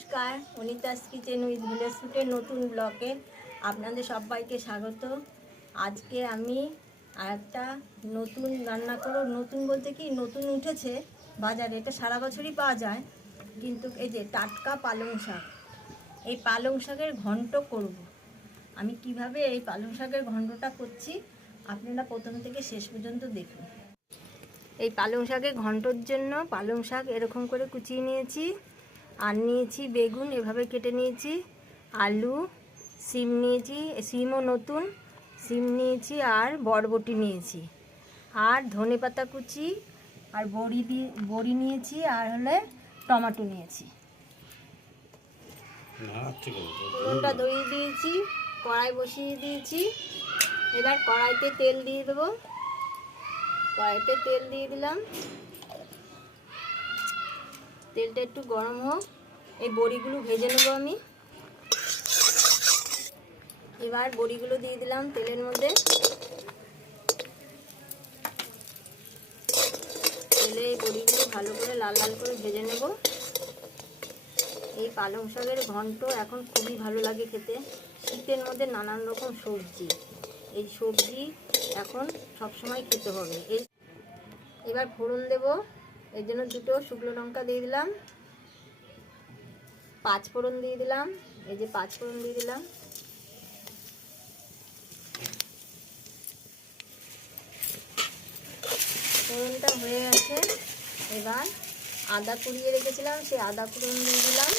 নমস্কার, Anita's kitchen with village ফুডের নতুন ব্লগে আপনাদের সবাইকে স্বাগত। আজকে আমি আরেকটা নতুন রান্না করব। নতুন বলতে কি, নতুন উঠেছে বাজারে, এটা সারা বছরই পাওয়া যায়, কিন্তু এই যে টাটকা পালং শাক, এই পালং শাকের ঘন্ট করব। আমি কিভাবে এই পালং শাকের ঘন্টটা করছি আপনারা প্রথম থেকে শেষ পর্যন্ত দেখুন। এই পালং শাকের ঘন্টর জন্য পালং শাক এরকম করে কুচিয়ে নিয়েছি, আর নিয়েছি বেগুন এভাবে কেটে নিয়েছি, আলু, সিম নিয়েছি, সিমও নতুন সিম নিয়েছি, আর বরবটি নিয়েছি, আর ধনেপাতা কুচি, আর বড়ি নিয়েছি, আর হলে টমেটো নিয়েছি। ফোড়নটা ধরিয়ে দিয়েছি, কড়াই বসিয়ে দিয়েছি। এবার কড়াইতে তেল দিয়ে দেবো। কড়াইতে তেল দিয়ে দিলাম, তেলটা একটু গরম হোক, এই বড়িগুলো ভেজে নেব আমি। এবার বড়িগুলো দিয়ে দিলাম তেলের মধ্যে। তেলে এই বড়িগুলো ভালো করে লাল লাল করে ভেজে নেব। এই পালং শাকের ঘন্ট এখন খুবই ভালো লাগে খেতে। শীতের মধ্যে নানান রকম সবজি, এই সবজি এখন সবসময় খেতে হবে। এবার ফোড়ন দেব, এর জন্য দুটো শুকনো লঙ্কা দিয়ে দিলাম, 5 ফোড়ন দিয়ে দিলাম, এই যে 5 ফোড়ন দিয়ে দিলাম। ফোড়নটা হয়ে গেছে। এবার আদা কুড়িয়ে রেখেছিলাম, সেই আদা ফোড়ন দিয়ে দিলাম।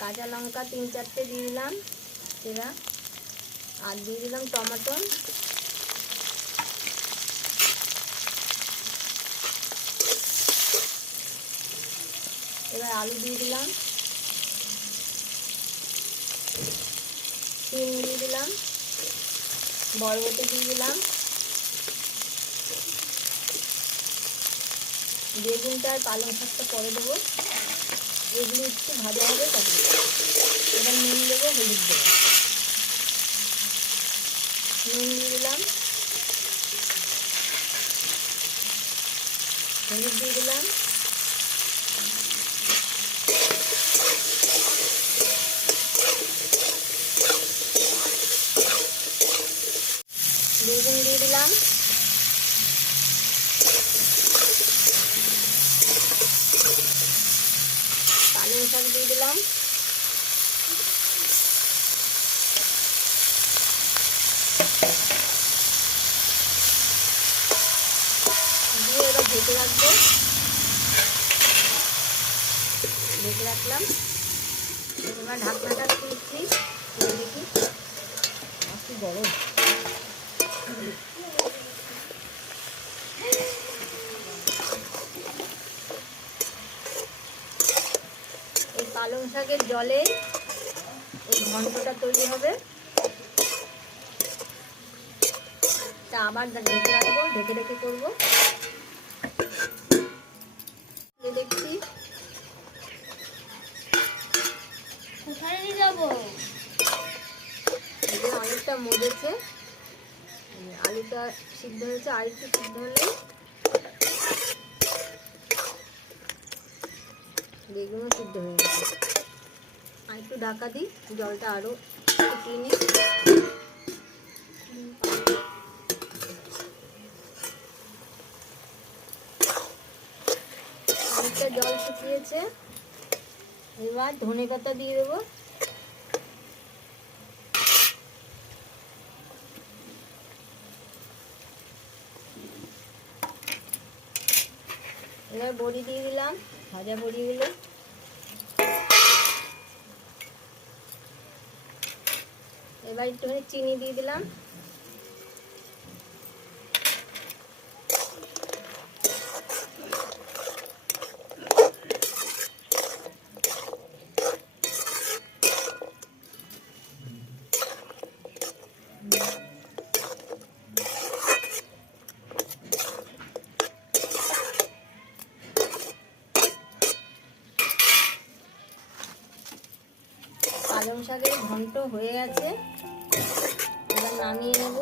কাঁচা লঙ্কা 3-4টে দিয়ে দিলাম সেটা, আর দিয়ে দিলাম টমেটো। এবার আলু দিয়ে দিলাম, সিম দিয়ে দিলাম, বরবটি দিয়ে দিলাম, বেগুনটা আর পালং শাকটা পরে দেবো। এগুলো একটু ভাজা হবে তারপরে এবার নুন দেবো, হলুদ দেবো। নুন দিয়ে দিলাম, হলুদ দিয়ে দিলাম, বেগুন দিয়ে দিলাম, পালং শাক দিয়ে দিলাম, দিয়ে এবার ঢেকে রাখবো। ঢেকে রাখলাম। এবার ঢাকনাটা খুলছি, দেখি কি গরম। এই পালং শাকের জলে এই ঘন্টটা তৈরি হবে। তা আবার ঢেকে রাখবো, ঢেকে ঢেকে করবো। দেখছি কোথায় নিয়ে যাবো, অনেকটা মজেছে, আলুটা সিদ্ধ হয়েছে, আর একটু সিদ্ধ হলে বেগুনও সিদ্ধ হয়ে গেছে। আর একটু ঢাকা দিই, জলটা আরও ফুটিয়ে নিই। অনেকটা জল শুকিয়েছে। এবার ধনেপাতা দিয়ে দেবো। এবার বড়ি দিয়ে দিলাম, ভাজা বড়িগুলো। এবার একটুখানি চিনি দিয়ে দিলাম। পালং শাকের ঘন্ট হয়ে গেছে, এবার নামিয়ে নেব।